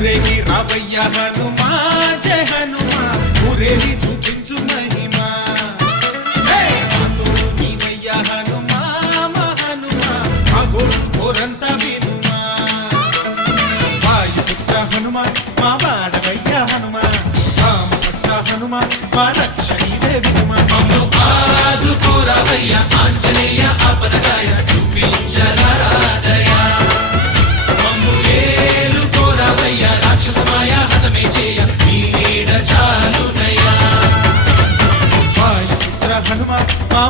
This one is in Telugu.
ఊరేగి రావయ్య హనుమా జయ హనుమా ఊరేగి చూపించు మహిమా నీవయ్య హనుమా మా హనుమా మా గోడు కోరంత వినుమా వాయుపుత్ర హనుమా మా వాడవయ్య హనుమా రామభక్త హనుమా మా రక్షణివే వినుమా మమ్ము ఆదుకోరావయ్య ఆంజనేయ ఆపదగాయ చూపించరాదయ మమ్ము ఏలుకోరావయ్య రాక్షసమాయ హతమే చేయ నీ నీడ చాలునయ్యా వాయుపుత్ర హనుమా మా